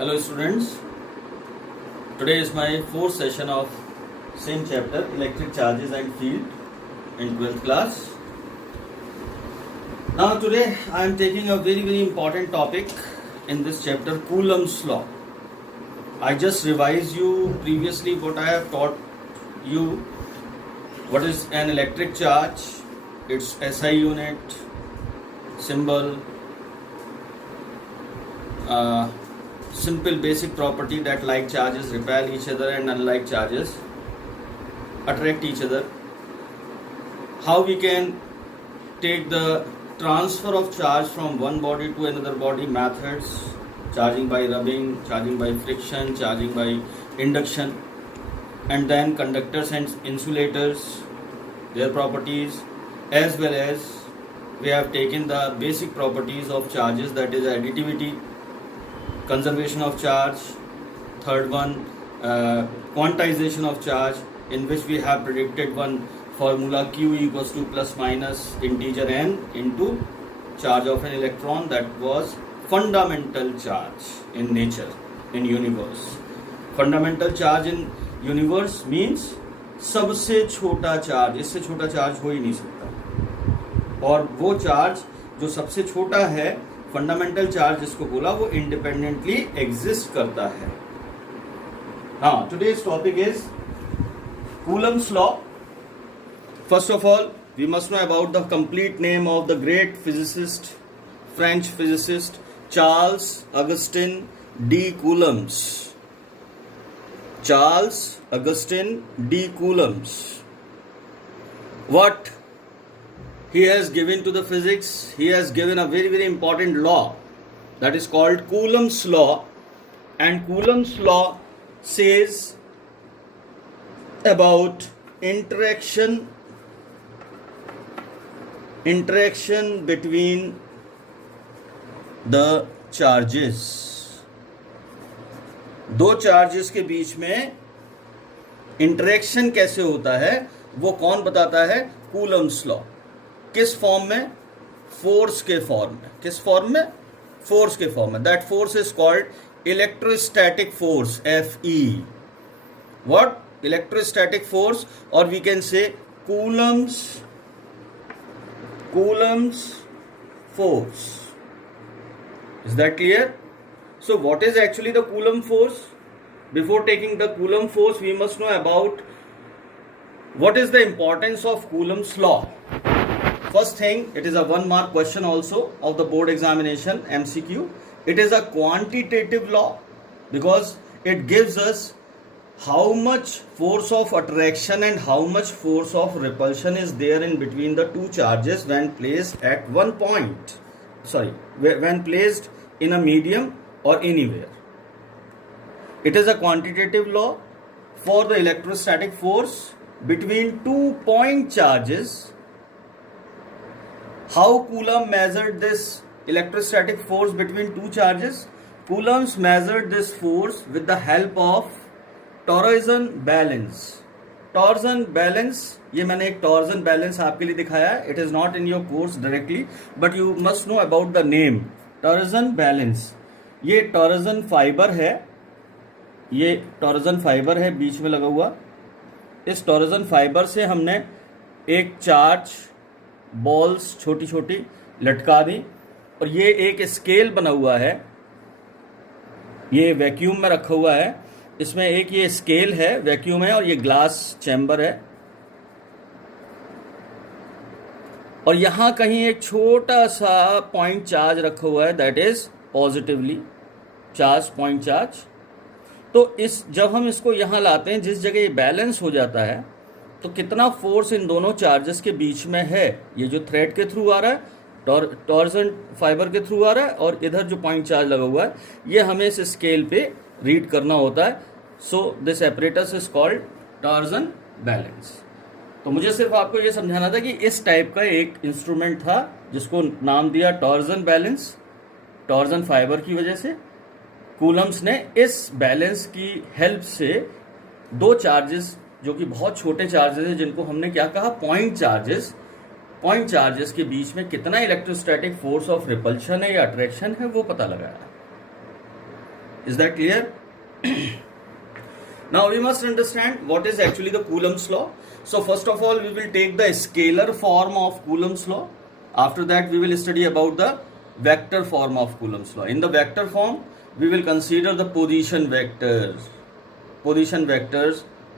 Hello students, today is my fourth session of same chapter electric charges and field in 12th class. Now today I am taking a very important topic in this chapter, Coulomb's law. I just revised you previously what I have taught you. What is an electric charge, its SI unit, symbol, simple basic property that like charges repel each other and unlike charges attract each other. How we can take the transfer of charge from one body to another body methods, charging by rubbing, charging by friction, charging by induction, and then conductors and insulators, their properties, as well as we have taken the basic properties of charges, that is additivity, conservation of charge, third one quantization of charge, in which we have predicted one formula Q equals to plus minus integer n into charge of an electron, that was fundamental charge in nature, in universe. Fundamental charge in universe means सबसे छोटा charge, इससे छोटा charge हो ही नहीं सकता, और वो charge जो सबसे छोटा है, फंडामेंटल चार्ज जिसको बोला, वो इंडिपेंडेंटली एग्जिस्ट करता है. हाँ, today's topic is Coulomb's law. First of all we must know about the complete name of the great physicist, French physicist Charles Augustin de Coulomb's. Charles Augustin D. Coulombs. What he has given to the physics, he has given a very important law that is called Coulomb's law, and Coulomb's law says about interaction between the charges. दो charges के बीच में interaction कैसे होता है वो कौन बताता है? Coulomb's law. किस फॉर्म में? फोर्स के फॉर्म में. किस फॉर्म में? फोर्स के फॉर्म में. That force is called electrostatic force, Fe. What? Electrostatic force, और we can say Coulomb's force. Is that clear? So what is actually the Coulomb force? Before taking the Coulomb force, we must know about what is the importance of Coulomb's law. First thing, it is a 1 mark question also of the board examination, MCQ. It is a quantitative law because it gives us how much force of attraction and how much force of repulsion is there in between the two charges when placed at one point. When placed in a medium or anywhere. It is a quantitative law for the electrostatic force between 2 point charges. How Coulomb measured this electrostatic force between two charges? Coulomb measured this force with the help of torsion balance. Torsion balance, ये मैंने एक torsion balance आपके लिए दिखाया है. It is not in your course directly, but you must know about the name. Torsion balance. ये torsion fibre है, ये टॉर्जन फाइबर है बीच में लगा हुआ. इस टॉर्जन फाइबर से हमने एक चार्ज बॉल्स छोटी छोटी लटका दी, और ये एक स्केल बना हुआ है, ये वैक्यूम में रखा हुआ है. इसमें एक ये स्केल है, वैक्यूम है, और ये ग्लास चैम्बर है, और यहां कहीं एक छोटा सा पॉइंट चार्ज रखा हुआ है, that is positively charge, point charge. तो जब हम इसको यहां लाते हैं, जिस जगह ये बैलेंस हो जाता है, तो कितना फोर्स इन दोनों चार्जेस के बीच में है, ये जो थ्रेड के थ्रू आ रहा है, टॉर्जन फाइबर के थ्रू आ रहा है, और इधर जो पॉइंट चार्ज लगा हुआ है, ये हमें इस स्केल पे रीड करना होता है. So this apparatus is called torsion balance. तो मुझे सिर्फ आपको ये समझाना था कि इस टाइप का एक इंस्ट्रूमेंट था जिसको नाम दिया टॉर्जन बैलेंस, टॉर्जन फाइबर की वजह से. कूलम्स ने इस बैलेंस की हेल्प से दो चार्जेस, जो कि बहुत छोटे चार्जेस हैं, जिनको हमने क्या कहा, पॉइंट चार्जेस के बीच में कितना इलेक्ट्रोस्टैटिक फोर्स ऑफ रिपल्शन है या अट्रैक्शन है, वो पता लगाया. Is that clear? Now we must understand what is actually the Coulomb's law. So first of all, we will take the scalar form of Coulomb's law. After that, we will study about the vector form of Coulomb's law. In the vector form, we will consider the position vectors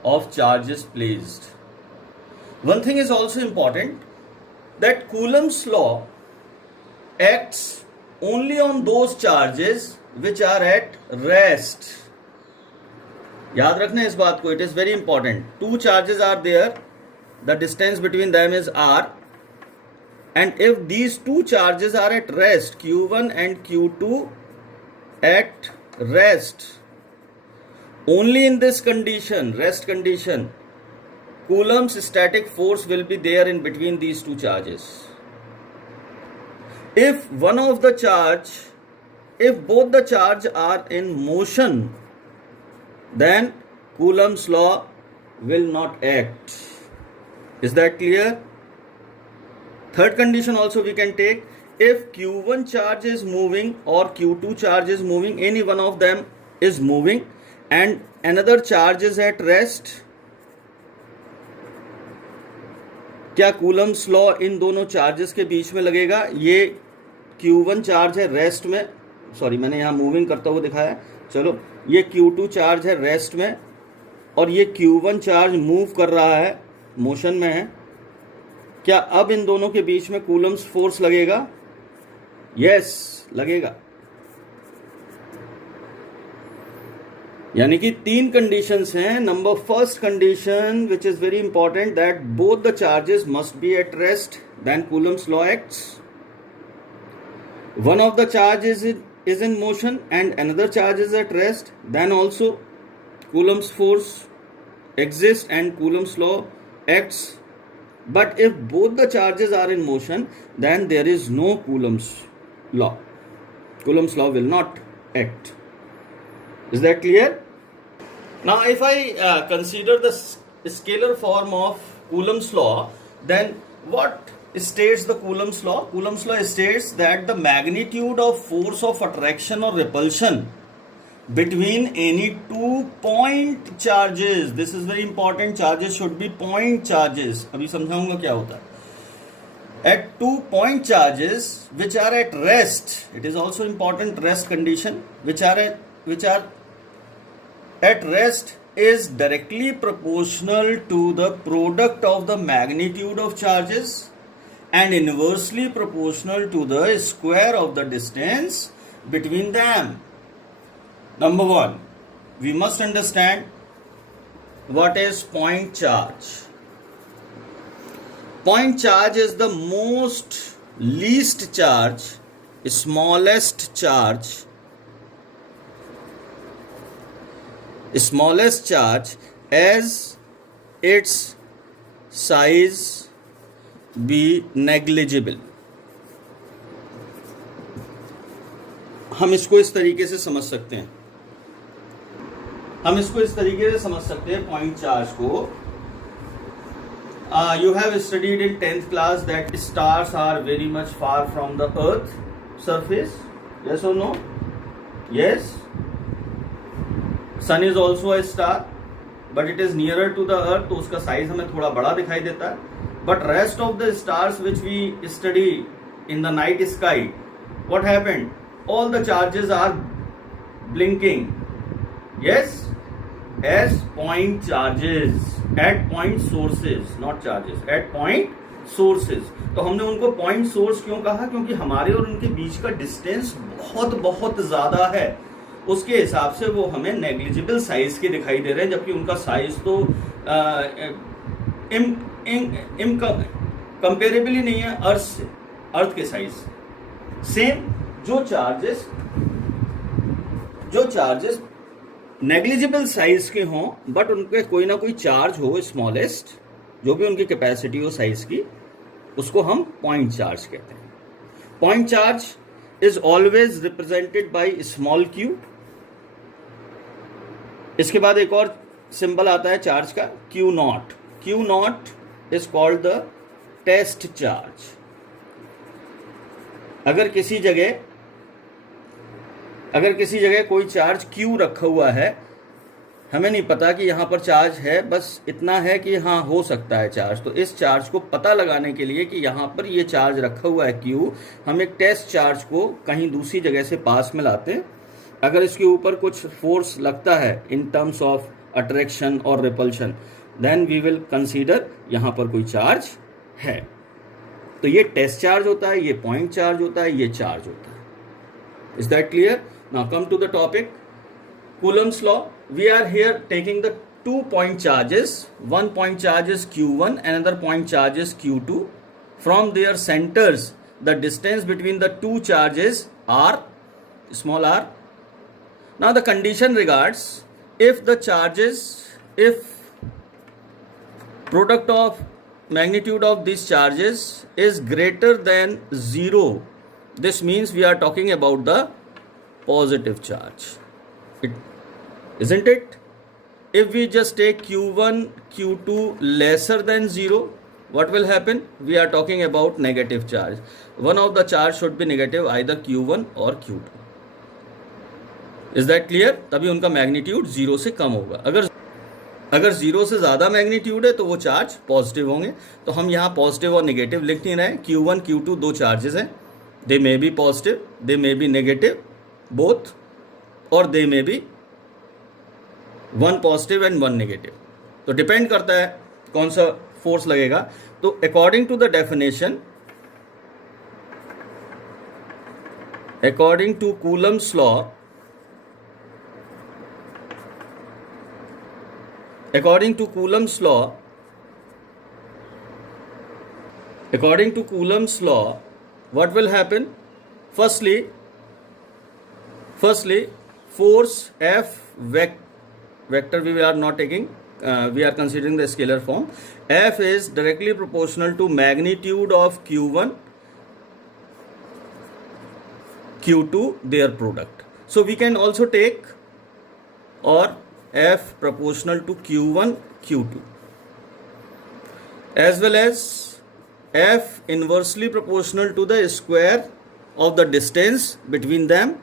of charges placed. One thing is also important, that Coulomb's law acts only on those charges which are at rest. याद रखना इस बात को, it is very important. Two charges are there, the distance between them is r, and if these two charges are at rest, q1 and q2 at rest, only in this condition, rest condition, Coulomb's static force will be there in between these two charges. If both the charge are in motion, then Coulomb's law will not act. Is that clear? Third condition also we can take, if q1 charge is moving or q2 charge is moving, any one of them is moving and another charge is at rest, क्या Coulomb's law इन दोनों charges के बीच में लगेगा? ये q1 charge है rest में, sorry मैंने यहाँ मूविंग करता हुआ दिखाया, चलो ये q2 चार्ज है रेस्ट में और ये q1 चार्ज मूव कर रहा है, मोशन में है, क्या अब इन दोनों के बीच में Coulomb's फोर्स लगेगा? यस, लगेगा. यानी कि तीन कंडीशंस हैं. Number first condition which is very important, that both the charges must be at rest, then Coulomb's law acts. One of the charges is in motion and another charge is at rest, then also Coulomb's force exists and Coulomb's law acts. But if both the charges are in motion, then there is no Coulomb's law. Coulomb's law will not act. Is that clear? Now if I consider the scalar form of Coulomb's law, then what states the Coulomb's law? Coulomb's law states that the magnitude of force of attraction or repulsion between any 2 point charges, this is very important, charges should be point charges, अभी समझाऊंगा क्या होता है. At 2 point charges which are at rest, it is also important rest condition, which are at rest is directly proportional to the product of the magnitude of charges and inversely proportional to the square of the distance between them. Number one, we must understand what is point charge. Point charge is the most least charge, smallest charge as its size be negligible. हम इसको इस तरीके से समझ सकते हैं, point charge को. You have studied in 10th class that stars are very much far from the earth surface. Yes or no? Yes. Sun is also a star, but it is nearer to the earth, तो उसका size हमें थोड़ा बड़ा दिखाई देता है. But rest of the stars which we study in the night sky, what happened? All the charges are blinking. Yes, as point charges at point sources, not charges, at point sources. तो हमने उनको point source क्यों कहा? क्योंकि हमारे और उनके बीच का डिस्टेंस बहुत बहुत ज्यादा है, उसके हिसाब से वो हमें नेग्लिजिबल साइज के दिखाई दे रहे हैं, जबकि उनका साइज तो कंपेरेबल ही नहीं है अर्थ से, अर्थ के साइज. सेम जो चार्जेस नेग्लिजिबल साइज के हों बट उनके कोई ना कोई चार्ज हो स्मॉलेस्ट, जो भी उनकी कैपेसिटी हो साइज की, उसको हम पॉइंट चार्ज कहते हैं. Point charge is always represented by small Q. इसके बाद एक और सिंबल आता है चार्ज का, Q naught. Q naught is called the test charge. अगर किसी जगह अगर किसी जगह कोई चार्ज Q रखा हुआ है, हमें नहीं पता कि यहाँ पर चार्ज है, बस इतना है कि हाँ हो सकता है चार्ज, तो इस चार्ज को पता लगाने के लिए कि यहाँ पर ये चार्ज रखा हुआ है Q, हम एक टेस्ट चार्ज को कहीं दूसरी जगह से पास में लाते हैं। अगर इसके ऊपर कुछ फोर्स लगता है इन टर्म्स ऑफ अट्रैक्शन और repulsion, then we will consider यहाँ पर कोई चार्ज है। तो ये टेस्ट चार्ज होता है, ये पॉइंट चार्ज होता है, ये चार्ज होता है। Is that clear? Now come to the topic, Coulomb's law. We are here taking the 2 point charges. One point charge is Q1, another point charge is Q2. From their centers, the distance between the two charges r, small r. Now the condition regards, if the charges, if product of magnitude of these charges is greater than 0, this means we are talking about the positive charge. Isn't it? If we just take Q1, Q2 lesser than 0, what will happen? We are talking about negative charge. One of the charge should be negative, either Q1 or Q2. Is that clear? तभी उनका magnitude 0 से कम होगा। अगर 0 से ज़्यादा magnitude है तो वो चार्ज पॉजिटिव होंगे। तो हम यहाँ पॉजिटिव और नेगेटिव लिख नहीं रहे। Q1, Q2 दो चार्जेस हैं, they may be positive, they may be negative, both, और they may be one positive and one negative. तो डिपेंड करता है कौन सा फोर्स लगेगा। तो according to the definition, according to Coulomb's law, according to Coulomb's law, what will happen? Firstly, force F vector we are not taking, we are considering the scalar form. F is directly proportional to magnitude of Q1, Q2, their product. So we can also take or F proportional to Q1, Q2, as well as F inversely proportional to the square of the distance between them.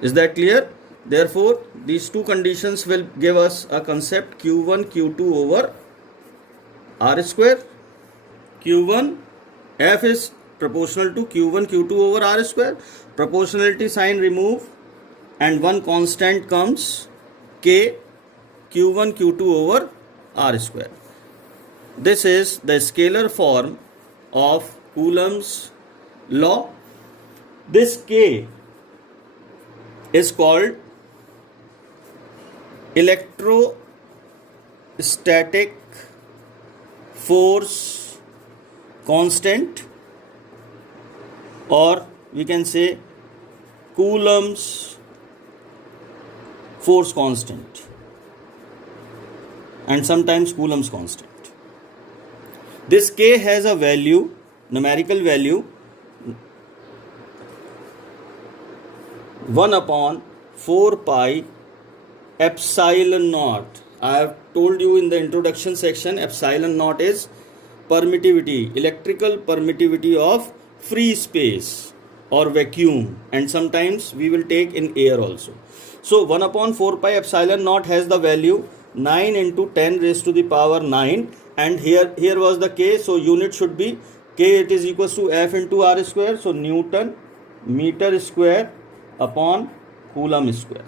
Is that clear? Therefore, these two conditions will give us a concept Q1, Q2 over R square. Q1, F is proportional to Q1, Q2 over R square. Proportionality sign remove and one constant comes K, Q1, Q2 over R square. This is the scalar form of Coulomb's law. This K is called electrostatic force constant, or we can say Coulomb's force constant, and sometimes Coulomb's constant. This K has a value, numerical value 1 upon 4 pi epsilon naught. I have told you in the introduction section, epsilon naught is permittivity, electrical permittivity of free space or vacuum, and sometimes we will take in air also. So 1 upon 4 pi epsilon naught has the value 9 into 10 raised to the power 9, and here was the K, so unit should be K, it is equals to F into R square, so Newton meter square upon Coulomb square.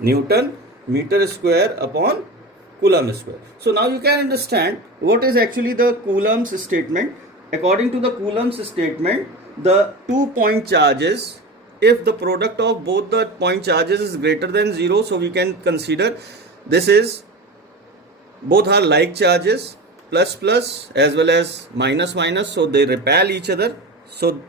Newton meter square upon Coulomb square. So now you can understand what is actually the Coulomb's statement. According to the Coulomb's statement, the 2 point charges, if the product of both the point charges is greater than 0, so we can consider this is, both are like charges, plus plus as well as minus minus, so they repel each other. So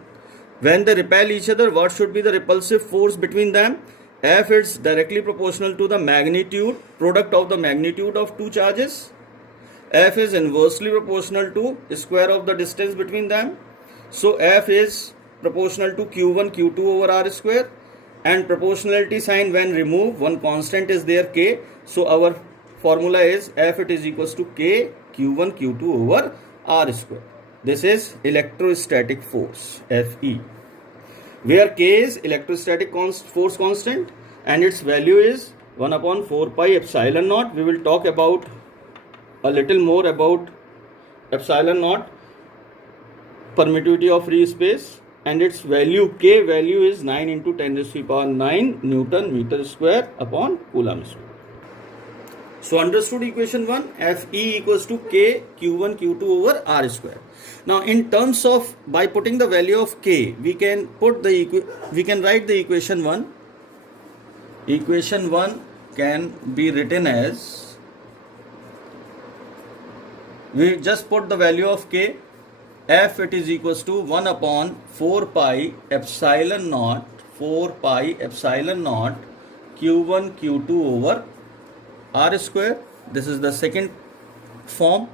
when they repel each other, what should be the repulsive force between them? F is directly proportional to the magnitude, product of the magnitude of two charges. F is inversely proportional to square of the distance between them. So F is proportional to Q1, Q2 over R square, and proportionality sign when removed, one constant is there, K. So our formula is F, it is equals to K Q1, Q2 over R square. This is electrostatic force, Fe. where K is electrostatic force constant and its value is 1 upon 4 pi epsilon naught. We will talk about a little more about epsilon naught, permittivity of free space, and its value, K value is 9 into 10 raised to the power 9 Newton meter square upon Coulomb square. So understood equation 1, Fe equals to K Q1 Q2 over R square. Now in terms of, by putting the value of K, we can put the we can write the equation 1. Equation 1 can be written as, we just put the value of K, F it is equals to 1 upon 4 pi epsilon naught, 4 pi epsilon naught Q1 Q2 over R square. This is the second form.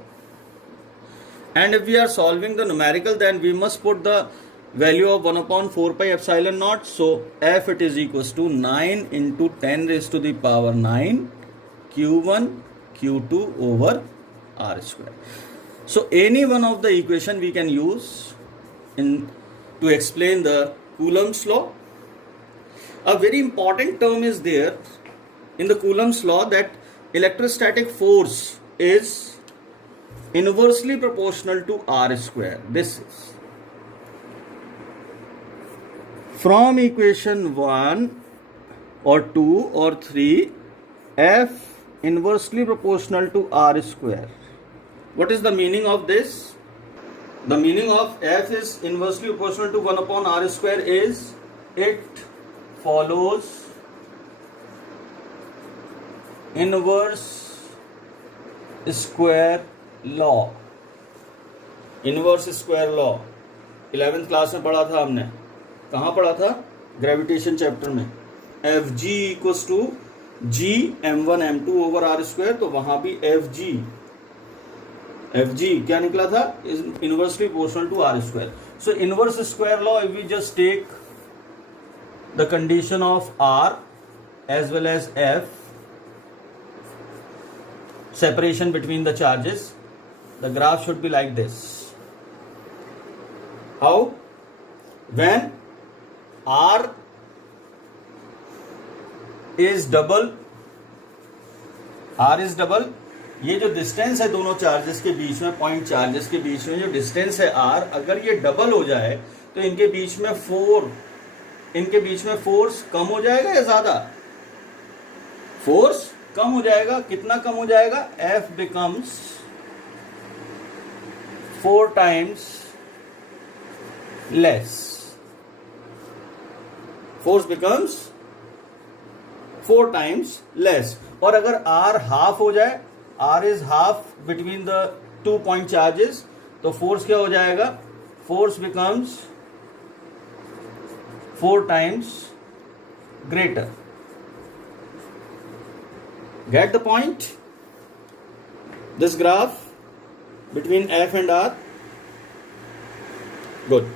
And if we are solving the numerical, then we must put the value of 1 upon 4 pi epsilon naught. So F it is equals to 9 into 10 raised to the power 9 Q1 Q2 over R square. So any one of the equation we can use to explain the Coulomb's law. A very important term is there in the Coulomb's law, that electrostatic force is inversely proportional to R square. This is from equation 1 or 2 or 3, F inversely proportional to R square. What is the meaning of this? The meaning of F is inversely proportional to 1 upon R square is, it follows inverse square law. Inverse square law 11th class में पढ़ा था हमने. कहाँ पढ़ा था? Gravitation chapter में. F G equals to G m1 m2 over R square. तो वहां भी एफ जी क्या निकला था? Inversely proportional to R square. So inverse square law, if we just take the condition of R as well as F, separation between the charges, the graph should be like this. How? When R is double, ये जो distance है दोनों charges के बीच में, point charges के बीच में जो distance है R, अगर ये डबल हो जाए तो इनके बीच में फोर्स कम हो जाएगा या ज्यादा? फोर्स कम हो जाएगा. कितना कम हो जाएगा? F becomes 4 times less. Force becomes 4 times less. और अगर R हाफ हो जाए, R is half between the 2 point charges, तो फोर्स क्या हो जाएगा? Force becomes 4 times greater. Get the point? This graph between F and R. Good.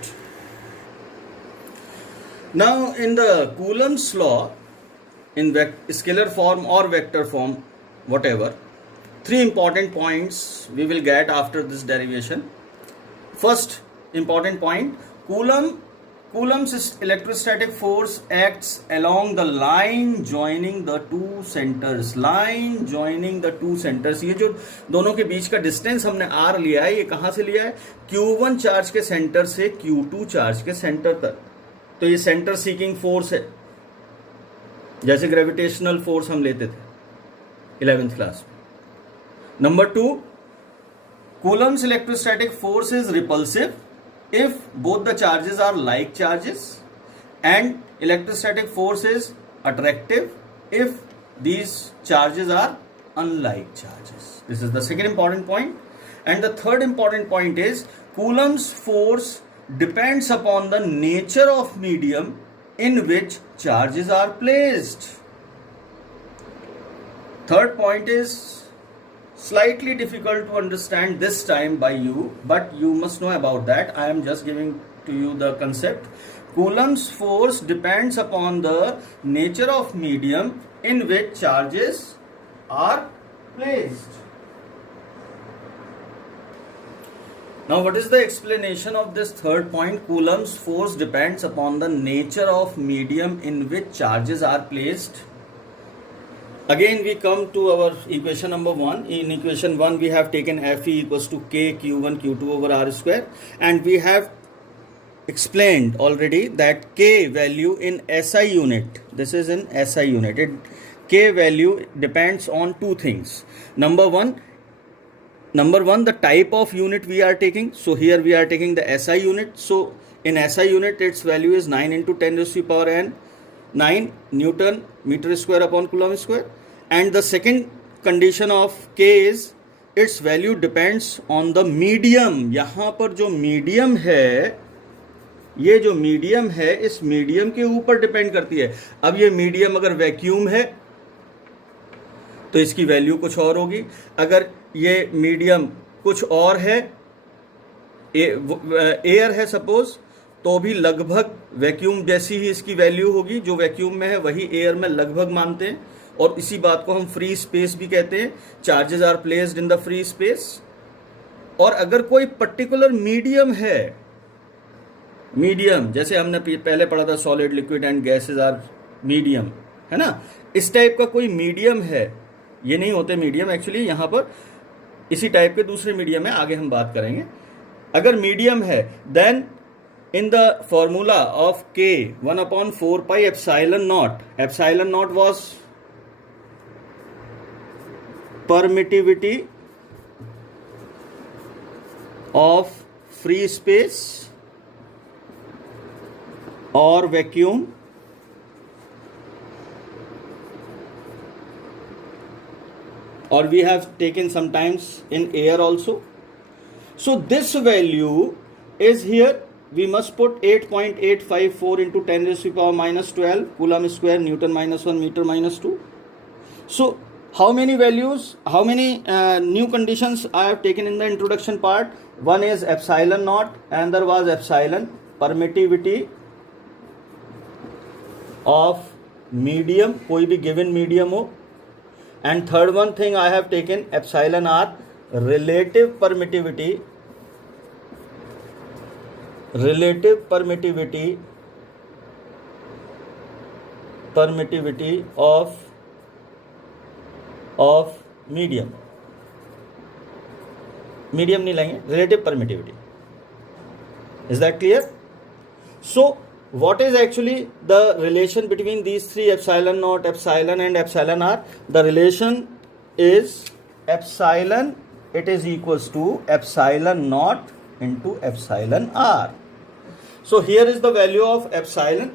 Now in the Coulomb's law, in scalar form or vector form, whatever, 3 important points we will get after this derivation. First important point, Coulomb's electrostatic force acts along the line joining the two centers. Line joining the two centers. ये जो दोनों के बीच का distance हमने R लिया है, ये कहाँ से लिया है? Q1 चार्ज के सेंटर से Q2 चार्ज के सेंटर तक. तो ये सेंटर सीकिंग फोर्स है, जैसे ग्रेविटेशनल फोर्स हम लेते थे 11th क्लास में. Number 2, Coulomb's electrostatic force is repulsive if both the charges are like charges, and electrostatic force is attractive if these charges are unlike charges. This is the second important point. And the third important point is Coulomb's force depends upon the nature of medium in which charges are placed. Third point is slightly difficult to understand this time by you, but you must know about that. I am just giving to you the concept. Coulomb's force depends upon the nature of medium in which charges are placed. Now, what is the explanation of this third point? Coulomb's force depends upon the nature of medium in which charges are placed. Again, we come to our equation number 1. In equation 1, we have taken Fe equals to K Q1 Q2 over R square, and we have explained already that K value in SI unit, this is in SI unit, K value depends on two things. Number one, the type of unit we are taking. So here we are taking the SI unit. So in SI unit, its value is 9 into 10 raised to the power n, 9 Newton meter square upon Coulomb square. And the second condition of K is its value depends on the medium. यहाँ पर जो medium है, ये जो medium है, इस medium के ऊपर डिपेंड करती है. अब ये मीडियम अगर वैक्यूम है तो इसकी वैल्यू कुछ और होगी. अगर ये मीडियम कुछ और है, एयर है सपोज, तो भी लगभग वैक्यूम जैसी ही इसकी वैल्यू होगी. जो वैक्यूम में है वही एयर में लगभग मानते हैं, और इसी बात को हम फ्री स्पेस भी कहते हैं. Charges are placed in the free space. और अगर कोई पर्टिकुलर मीडियम है, मीडियम जैसे हमने पहले पढ़ा था, solid liquid and gases are medium, है ना, इस टाइप का कोई मीडियम है. ये नहीं होते मीडियम एक्चुअली, यहां पर इसी टाइप के दूसरे मीडियम है, आगे हम बात करेंगे. अगर मीडियम है, then in the formula of K 1/4 pi epsilon naught, epsilon naught was permittivity of free space or vacuum, or we have taken sometimes in air also. So this value is here. We must put 8.854 into 10 raised to the power minus 12 Coulomb square, Newton minus 1, meter minus 2. So how many values, how many new conditions I have taken in the introduction part? One is epsilon naught, another was epsilon, permittivity of medium, कोई भी given medium हो, and third one thing I have taken epsilon r, relative permittivity of medium नहीं लेंगे, relative permittivity. Is that clear? So what is actually the relation between these three, epsilon naught, epsilon and epsilon r? The relation is epsilon, it is equals to epsilon naught into epsilon r. So here is the value of epsilon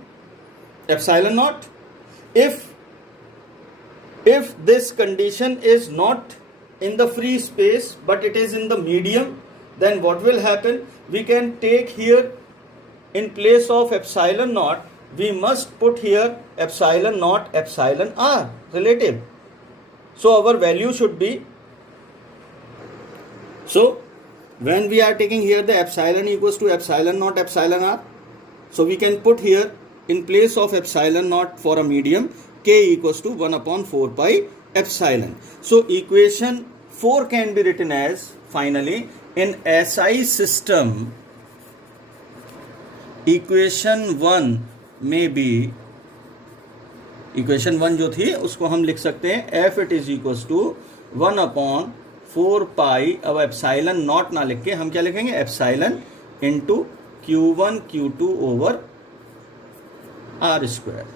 naught. If this condition is not in the free space but it is in the medium, then what will happen? We can take here, in place of epsilon naught, we must put here epsilon naught epsilon r, relative. So our value should be, so when we are taking here the epsilon equals to epsilon naught epsilon r, so we can put here in place of epsilon naught for a medium, K equals to 1/4 pi epsilon. So equation 4 can be written as, finally, in SI system, equation 1 में भी, equation 1 जो थी उसको हम लिख सकते हैं F it is equals to 1/4 pi. अब एप्साइलन नॉट ना लिख के हम क्या लिखेंगे? Epsilon into Q1 Q2 over R square.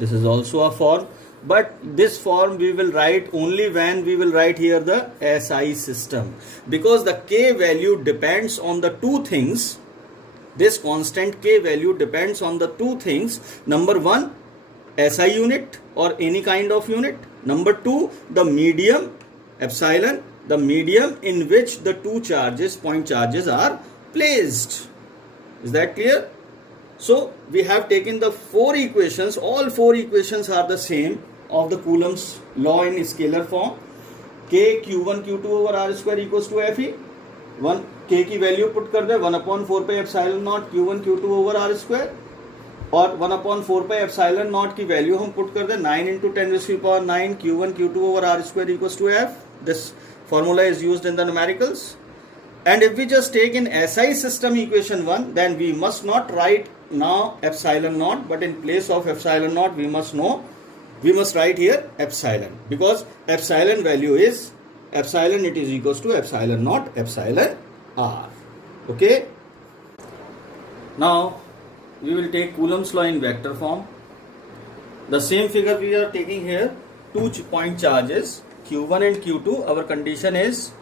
This is also a form, but this form we will write only when we will write here the SI system, because the K value depends on the two things. This constant K value depends on the two things. Number one, SI unit or any kind of unit. Number two, the medium, epsilon, the medium in which the two charges, point charges, are placed. Is that clear? So we have taken the four equations. All four equations are the same of the Coulomb's law in scalar form. K Q1 Q2 over R square equals to Fe. One K की value put कर दे 1/4 pi epsilon naught Q1 Q2 over R square, और 1/4 pi epsilon not की value हम put कर दे 9 into 10⁻⁹ Q1 Q2 over R square equals to F. This formula is used in the numericals. And if we just take in SI system equation 1, then we must not write now epsilon naught, but in place of epsilon naught we must write here epsilon, because epsilon value is epsilon, it is equals to epsilon naught epsilon r. Okay. Now we will take Coulomb's law in vector form. The same figure we are taking here, 2 point charges q1 and q2. Our condition is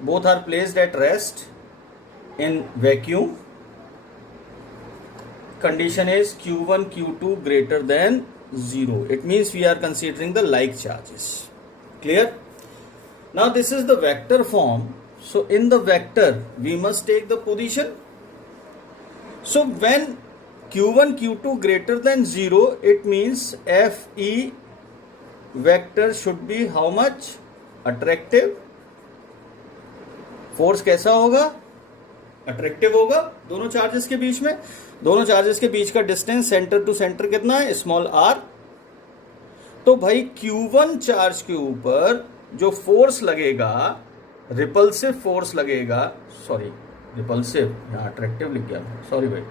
both are placed at rest in vacuum. Condition is q1 q2 greater than 0. It means we are considering the like charges. Clear? Now this is the vector form. So in the vector we must take the position. So when q1 q2 greater than 0, it means fe vector should be how much? Attractive. Force कैसा होगा? Attractive होगा दोनों charges के बीच में. दोनों charges के बीच का distance centre to center कितना है? Small R. तो भाई Q1 चार्ज के ऊपर जो फोर्स लगेगा, रिपल्सिव फोर्स लगेगा, सॉरी रिपल्सिव, यहां अट्रैक्टिव लिख गया, सॉरी भाई.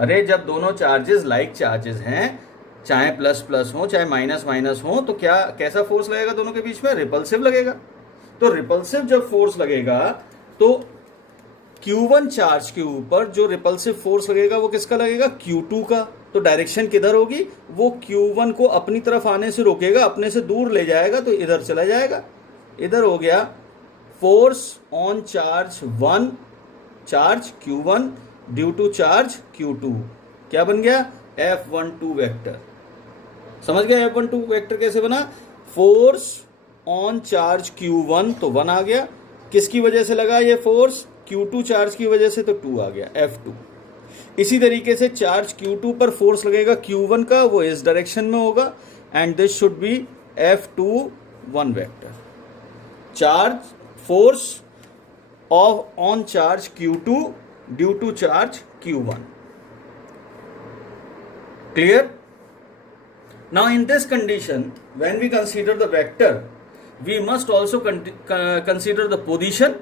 अरे जब दोनों चार्जेस लाइक चार्जेस हैं, चाहे प्लस प्लस हो चाहे माइनस माइनस हो, तो क्या कैसा फोर्स लगेगा दोनों के बीच में? रिपल्सिव लगेगा. तो रिपल्सिव जब फोर्स लगेगा तो Q1 चार्ज के ऊपर जो रिपल्सिव फोर्स लगेगा वो किसका लगेगा? Q2 का. तो डायरेक्शन किधर होगी? वो Q1 को अपनी तरफ आने से रोकेगा, अपने से दूर ले जाएगा, तो इधर चला जाएगा. इधर हो गया force on charge 1, charge Q1 due to charge Q2. क्या बन गया? F12 vector. समझ गया F12 वेक्टर कैसे बना? फोर्स ऑन चार्ज Q1 तो 1 आ गया. किसकी वजह से लगा ये फोर्स? Q2 चार्ज की वजह से, तो 2 आ गया, F2. इसी तरीके से चार्ज Q2 पर फोर्स लगेगा Q1 का, वो इस डायरेक्शन में होगा, and this should be F21 vector. Charge force of on charge Q2 due to charge Q1. Clear? Now in this condition, when we consider the vector, we must also consider the position.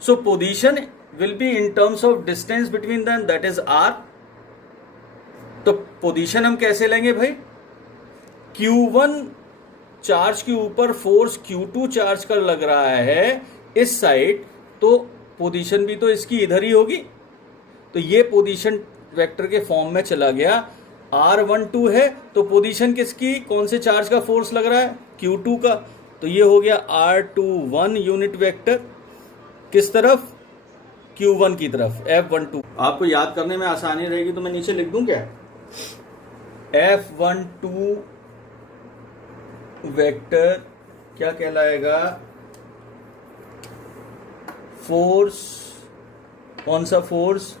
So position will be in terms of distance between them, that is r. तो position हम कैसे लेंगे भाई? Q1 charge के ऊपर force Q2 charge का लग रहा है इस साइड, तो पोजीशन भी तो इसकी इधर ही होगी. तो ये पोजीशन वेक्टर के फॉर्म में चला गया. R12 है तो पोजीशन किसकी, कौन से चार्ज का फोर्स लग रहा है? Q2 का. तो ये हो गया R21 यूनिट वेक्टर. किस तरफ? Q1 की तरफ, F12. आपको याद करने में आसानी रहेगी तो मैं नीचे लिख दूं क्या? F12 वेक्टर क्या कहलाएगा? फोर्स. कौन सा फोर्स?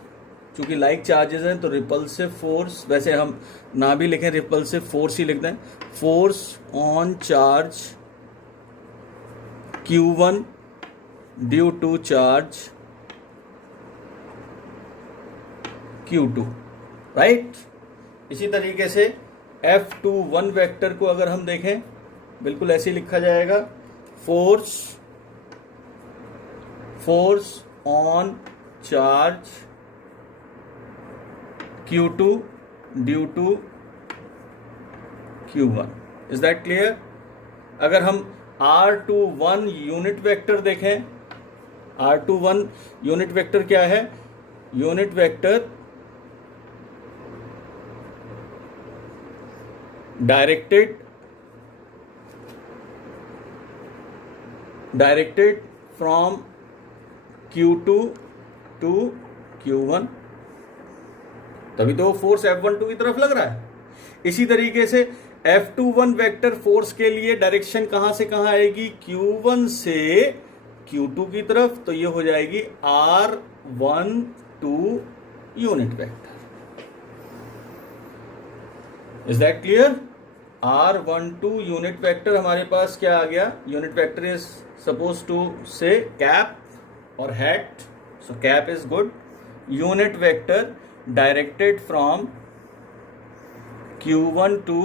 चूंकि लाइक चार्जेस हैं तो रिपल्सिव फोर्स, वैसे हम ना भी लिखें रिपल्सिव फोर्स ही लिख दें. Force on charge Q1 due to charge Q2, right. इसी तरीके से F21 वेक्टर को अगर हम देखें, बिल्कुल ऐसे ही लिखा जाएगा. Force on charge Q2 due to Q1. Is that clear? अगर हम R21 यूनिट वेक्टर देखें, R21 यूनिट वेक्टर क्या है? Unit vector directed from Q2 to Q1. तभी तो फोर्स F12 की तरफ लग रहा है. इसी तरीके से F21 वेक्टर फोर्स के लिए डायरेक्शन कहां से कहां आएगी? Q1 से Q2 की तरफ. तो ये हो जाएगी R12 unit vector. Is that clear? R12 unit vector हमारे पास क्या आ गया? Unit vector is suppose to say cap और hat. So cap is good. Unit vector directed from Q1 to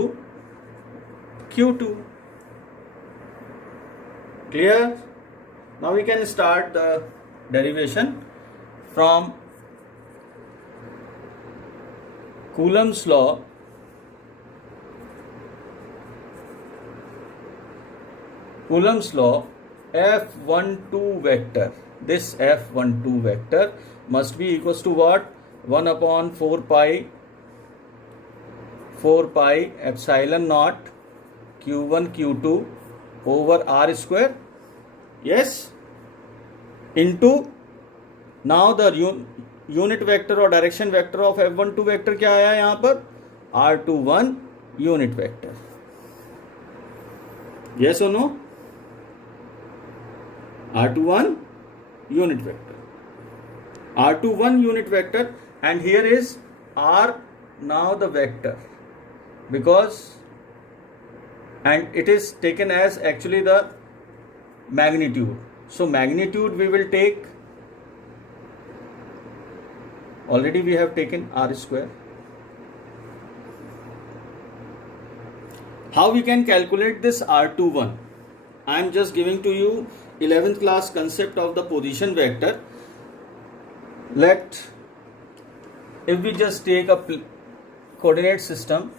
Q2. Clear? Now we can start the derivation from Coulomb's law. Coulomb's law, F12 vector, this F12 vector must be equals to what? 1 upon 4 pi epsilon naught q1 q2 over r square, yes, into, now the unit vector or direction vector of F12 vector क्या आया यहाँ पर? R21 unit vector. Yes or no? R21 unit vector. R21 unit vector, and here is R now the vector, because, and it is taken as actually the magnitude. So magnitude we will take, already we have taken R square. How we can calculate this R21? I am just giving to you 11th class concept of the position vector. If we just take a coordinate system,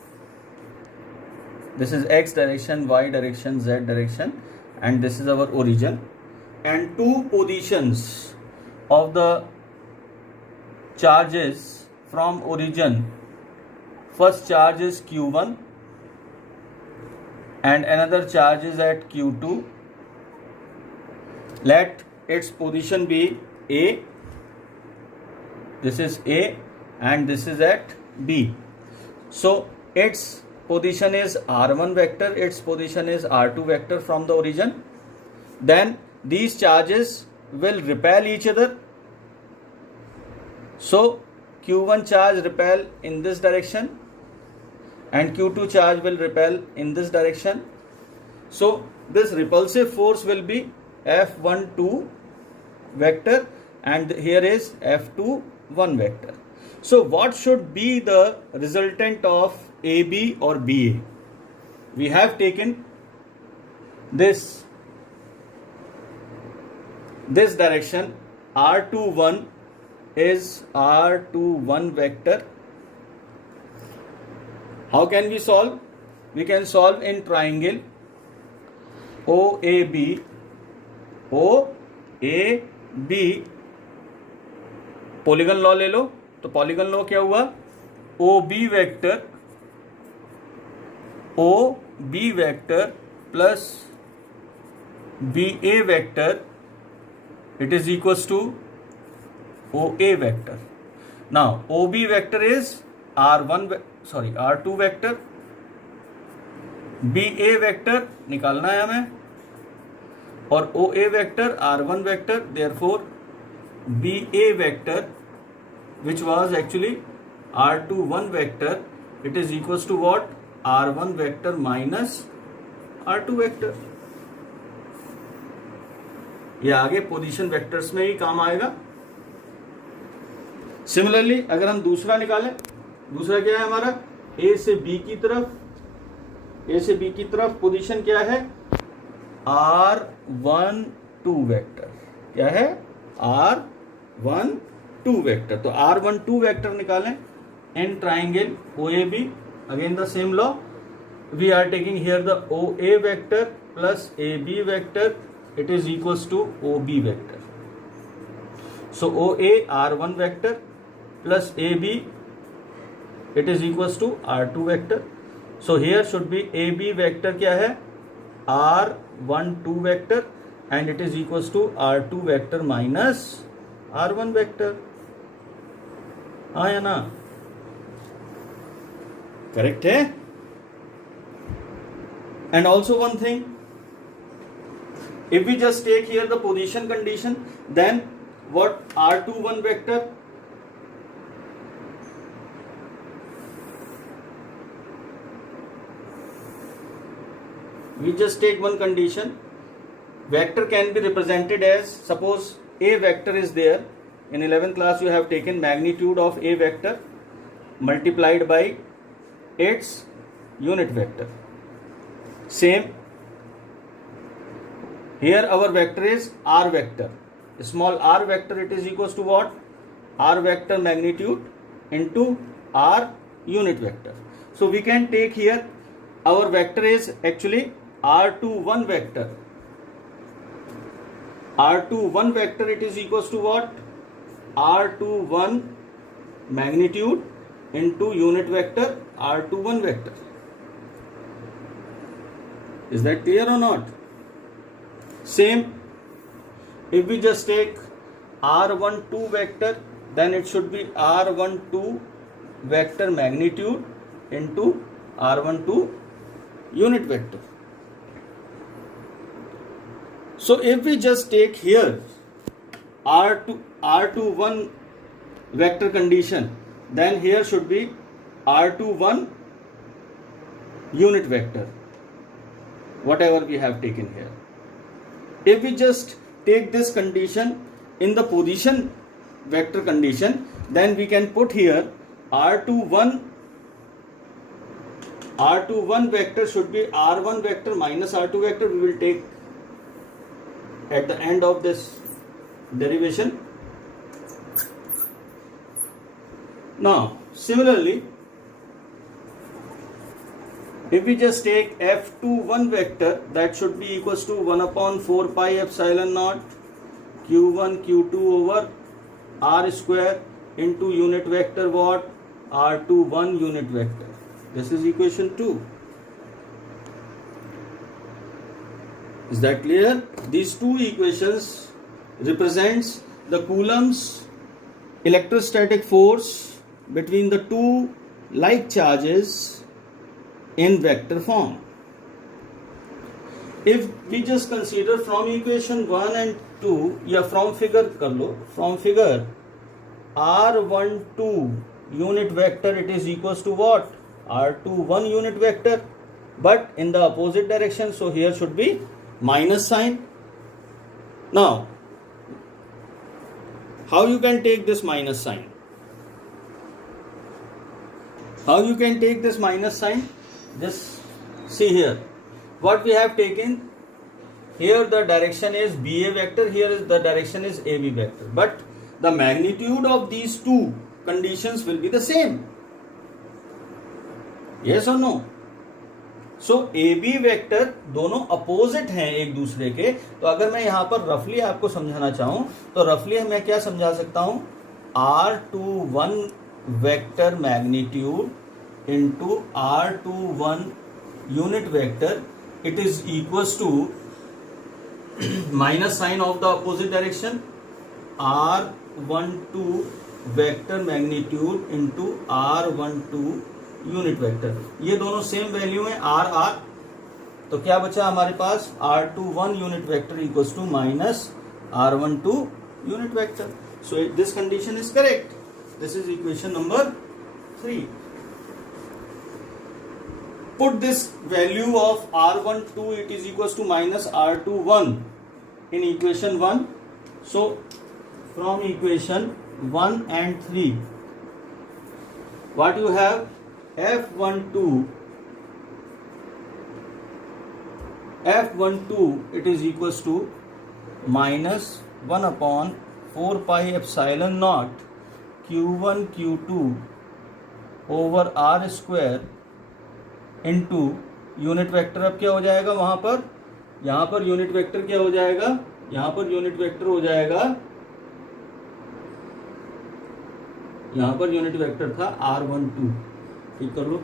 this is x direction, y direction, z direction, and this is our origin, and two positions of the charges from origin. First charge is q1 and another charge is at q2. Let its position be A, this is A, and this is at B. So its position is R1 vector, its position is R2 vector from the origin. Then these charges will repel each other. So q1 charge repel in this direction and q2 charge will repel in this direction. So this repulsive force will be F12 vector, and here is F21 vector. So what should be the resultant of AB or BA? We have taken this direction, R21 is R21 vector. How can we solve? We can solve in triangle OAB. Polygon law ले लो, तो polygon law क्या हुआ? OB vector plus BA vector, it is equals to OA vector. Now OB vector is R2 vector, BA vector निकालना है हमें, और OA vector R1 vector. Therefore BA vector, which was actually R21 vector, it is equals to what? R1 vector minus R2 vector. ये आगे position vectors में ही काम आएगा. Similarly अगर हम दूसरा निकालें, दूसरा क्या है हमारा? ए से बी की तरफ पोजीशन क्या है? R12 vector. क्या है? R12 vector. तो R12 वेक्टर निकालें in triangle OAB. Again the same law, we are taking here the OA vector plus AB vector, it is equals to OB vector. So OA R1 vector plus AB, it is equals to R2 vector. So here should be AB vector क्या है? R12 vector, and it is equals to R2 vector minus R1 vector. हाँ या ना? Correct है. And also one thing, if we just take here the position condition, then what? R21 vector, we just take one condition. Vector can be represented as, suppose A vector is there. In 11th class you have taken magnitude of A vector multiplied by its unit vector. Same Here our vector is r vector. Small r vector, it is equals to what? R vector magnitude into r unit vector. So we can take here our vector is actually r21 vector. R21 vector, it is equals to what? R21 magnitude into unit vector r21 vector. Is that clear or not? Same, if we just take r12 vector, then it should be r12 vector magnitude into r12 unit vector. So if we just take here r21 vector condition, then here should be r21 unit vector, whatever we have taken here. If we just take this condition in the position vector condition, then we can put here r21 vector should be r1 vector minus r2 vector. We will take at the end of this derivation. Now similarly, if we just take f21 vector, that should be equals to 1 upon 4 pi epsilon naught q1 q2 over r square into unit vector what? R21 unit vector. This is equation 2. Is that clear? These two equations represents the Coulomb's electrostatic force between the two like charges in vector form. If we just consider from equation 1 and 2, या from figure कर लो, from figure r12 unit vector, it is equals to what? r21 unit vector, but in the opposite direction, so here should be minus sign. Now how you can take this minus sign? How you can take this minus sign? Just see here what we have taken. Here the direction is BA vector, here is the direction is AB vector, but the magnitude of these two conditions will be the same. Yes or no? So A B vector दोनों opposite हैं एक दूसरे के. तो अगर मैं यहां पर रफली आपको समझाना चाहूं तो रफली मैं क्या समझा सकता हूं? R21 vector magnitude into R21 unit vector, it is equals to minus sign of the opposite direction R12 vector magnitude into R12 unit vector. ये दोनों सेम वैल्यू है आर आर. तो क्या बचा हमारे पास? R21 unit vector equals to minus R12 unit vector. So this condition is correct. This is equation number 3. Put this value of R12, it is equals to minus R21 in equation 1. So from equation 1 and 3, what you have? F12 it is equals to minus 1 upon 4 pi epsilon naught q1 q2 over r square into unit vector. अब क्या हो जाएगा वहां पर? यहां per unit vector क्या हो जाएगा? यहां पर यूनिट वेक्टर हो जाएगा, यहां पर यूनिट वेक्टर था R12. ठीक कर लो.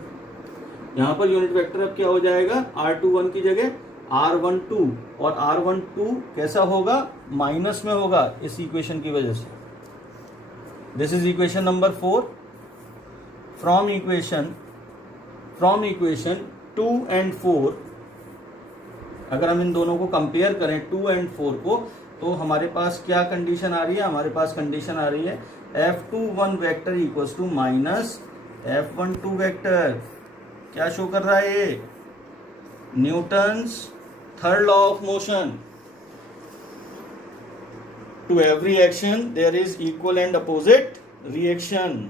यहां पर यूनिट वेक्टर अब क्या हो जाएगा? R21 की जगह R12. और R12 कैसा होगा? माइनस में होगा इस इक्वेशन की वजह से. This is equation number 4. From equation 2 and 4, अगर हम इन दोनों को कंपेयर करें 2 एंड 4 को, तो हमारे पास क्या कंडीशन आ रही है? हमारे पास कंडीशन आ रही है F21 vector equals to minus F12 vector. क्या शो कर रहा है ये? Newton's third law of motion. To every action there is equal and opposite reaction.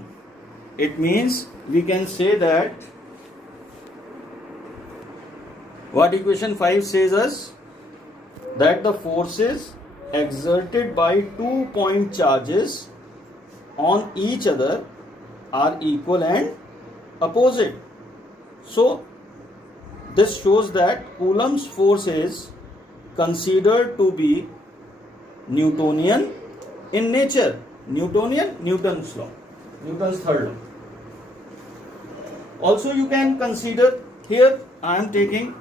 It means we can say that what equation 5 says us? that the forces exerted by 2 point charges on each other are equal and opposite. So this shows that Coulomb's force is considered to be Newtonian in nature. Newtonian, Newton's law, Newton's third law. Also you can consider, here I am taking,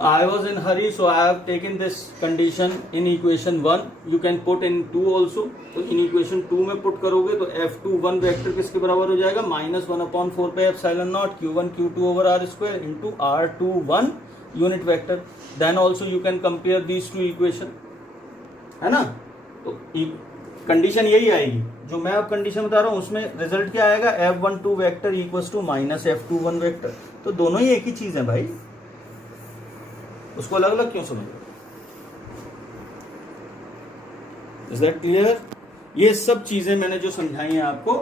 I was in hurry so I have taken this condition in equation 1. You can put in 2 also. तो in equation 2 में put करोगे तो F21 vector किसके बराबर हो जाएगा, -1/4πε0 Q1 Q2 over R square into R21 unit vector. Then also you can compare these two equation, है ना. तो कंडीशन यही आएगी जो मैं अब कंडीशन बता रहा हूं, उसमें रिजल्ट क्या आएगा, F12 vector equals to -F21 vector. तो दोनों ही एक ही चीज है भाई, उसको अलग अलग क्यों समझो. Is that clear. ये सब चीजें मैंने जो समझाई हैं आपको,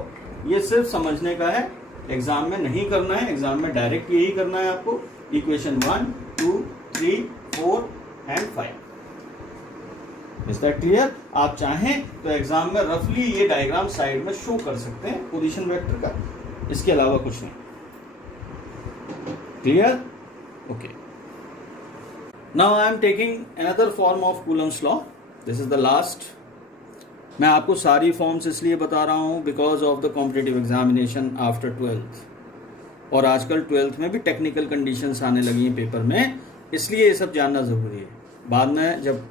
ये सिर्फ समझने का है, एग्जाम में नहीं करना है. एग्जाम में डायरेक्ट यही करना है आपको, equation 1, 2, 3, 4 and 5. Is that clear. आप चाहें तो एग्जाम में रफली ये डायग्राम साइड में शो कर सकते हैं पोजीशन वेक्टर का, इसके अलावा कुछ नहीं. Clear. Okay. Now I am taking another form of Coulomb's law. This is the last. मैं आपको सारी फॉर्म्स इसलिए बता रहा हूँ because of the competitive examination after 12th. और आजकल 12th में भी टेक्निकल कंडीशंस आने लगी हैं पेपर में, इसलिए ये सब जानना ज़रूरी है. बाद में जब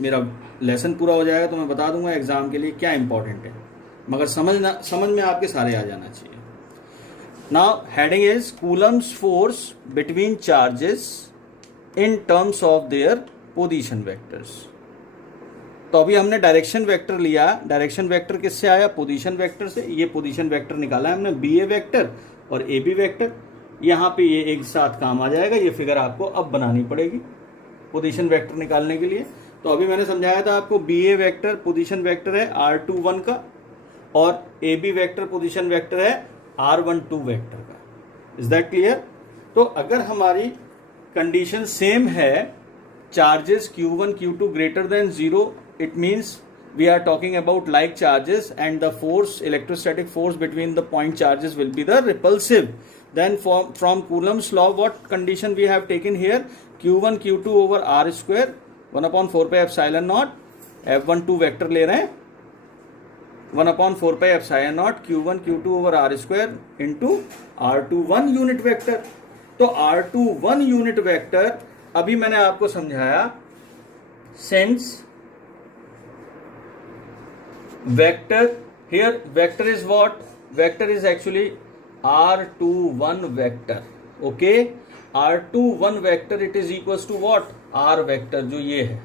मेरा लेसन पूरा हो जाएगा तो मैं बता दूंगा एग्जाम के लिए क्या इंपॉर्टेंट है, मगर समझ में आपके सारे आ जाना चाहिए. Now heading is Coulomb's force between charges in terms of their position vectors. तो अभी हमने डायरेक्शन वेक्टर लिया. डायरेक्शन वेक्टर किससे आया, पोजीशन वेक्टर से. ये पोजीशन वेक्टर निकाला है हमने, बी ए वेक्टर और ए बी वेक्टर. यहाँ पे ये एक साथ काम आ जाएगा. ये फिगर आपको अब बनानी पड़ेगी पोजीशन वेक्टर निकालने के लिए. तो अभी मैंने समझाया था आपको, B A vector position vector है R21 का, और A B vector position vector है R12 वेक्टर का. Is that clear. तो अगर हमारी कंडीशन सेम है, charges Q1 Q2 greater than 0, it means we are talking about like charges and the force, electrostatic force between the point charges will be the repulsive. Then from Coulomb's law what condition we have taken here, Q1 Q2 over R square 1/4πε0. F12 vector ले रहे हैं, 1/4πε0 Q1 Q2 over R square into R21 unit vector. तो R21 unit vector अभी मैंने आपको समझाया, since vector here, vector is what, vector is actually R21 vector. Okay, R21 vector it is equals to what, R vector जो ये है,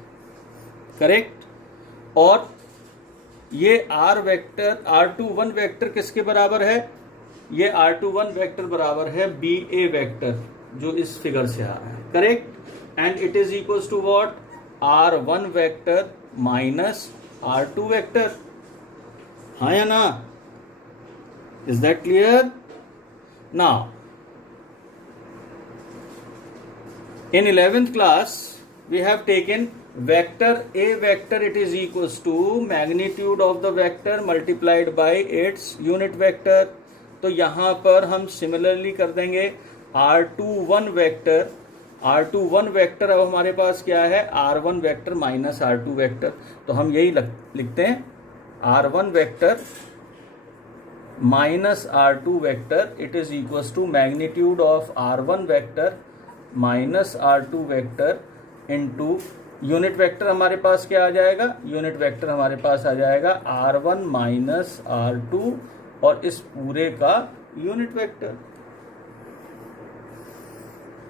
correct. और ये R वेक्टर, R21 वेक्टर किसके बराबर है, ये R21 वेक्टर बराबर है बी ए वेक्टर जो इस फिगर से आ रहा है, correct. And it is equals to what, R1 vector minus R2 vector. हाँ या ना. Is that clear. Now in 11th class we have taken vector A vector, it is equals to magnitude of the vector multiplied by its unit vector. तो यहां पर हम similarly कर देंगे R21 vector. R21 vector अब हमारे पास क्या है, R1 vector minus R2 vector. तो हम यही लिखते हैं, R1 vector minus R2 vector it is equals to magnitude of R1 vector minus R2 vector into unit vector. हमारे पास क्या आ जाएगा, यूनिट वेक्टर हमारे पास आ जाएगा R1 माइनस R2 और इस पूरे का unit vector.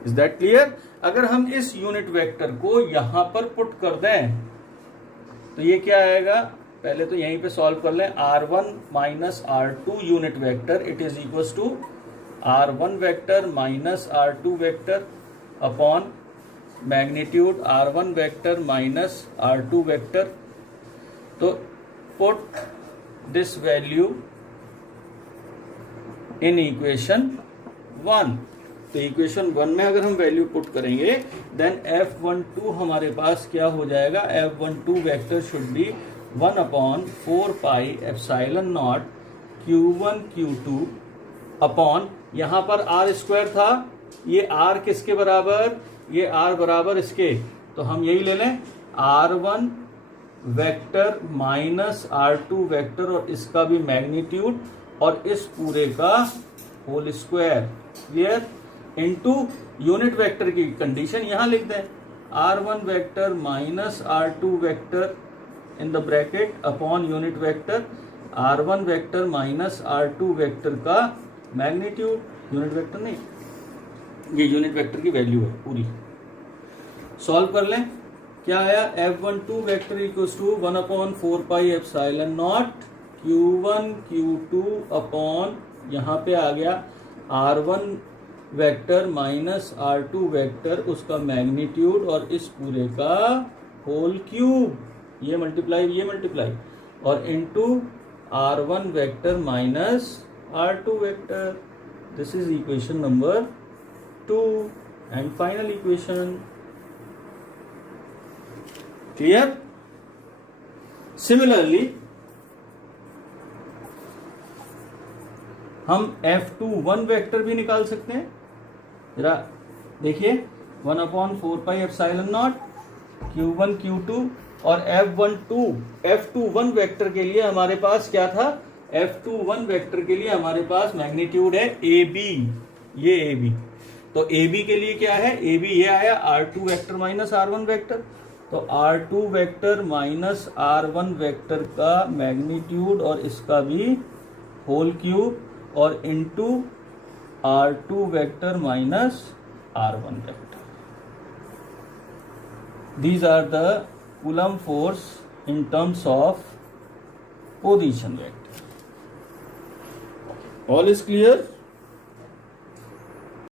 Is that clear. अगर हम इस यूनिट वेक्टर को यहां पर पुट कर दें तो ये क्या आएगा, पहले तो यहीं पे सॉल्व कर लें. R1 minus R2 unit vector it is equals to R1 vector minus R2 vector upon magnitude R1 vector minus R2 vector. तो put this value in equation 1. तो इक्वेशन 1 में अगर हम वैल्यू पुट करेंगे देन F12 हमारे पास क्या हो जाएगा, F12 vector should be 1/4 pi epsilon naught Q1 Q2 upon, यहाँ पर R स्क्वायर था, ये R किसके बराबर, ये R बराबर इसके, तो हम यही ले लें R1 vector minus R2 vector और इसका भी मैग्नीट्यूड और इस पूरे का whole square, clear, into unit vector की कंडीशन यहां लिख दें, R1 vector minus R2 vector in the bracket upon unit vector R1 vector minus R2 vector का मैग्नीट्यूड, यूनिट वेक्टर नहीं, ये यूनिट वेक्टर की वैल्यू है पूरी। सॉल्व कर लें, क्या आया, F12 vector equals to 1/4 pi epsilon naught Q1 Q2 upon, यहाँ पे आ गया R1 vector minus R2 vector उसका मैग्नीट्यूड और इस पूरे का होल क्यूब, ये मल्टीप्लाई और into R1 vector minus R2 vector, this is equation number 2 and final equation, clear. Similarly हम F21 वेक्टर भी निकाल सकते हैं, जरा देखिए 1/4 pi epsilon naught Q1 Q2 और F21 वेक्टर के लिए हमारे पास क्या था, F21 वेक्टर के लिए हमारे पास मैग्नीट्यूड है AB, ये AB, तो AB के लिए क्या है, AB ये आया R2 vector minus R1 vector, तो R2 vector minus R1 vector का मैग्नीट्यूड और इसका भी होल क्यूब और into R2 vector minus R1 vector. These are the Coulomb force in terms of position vector. All is clear?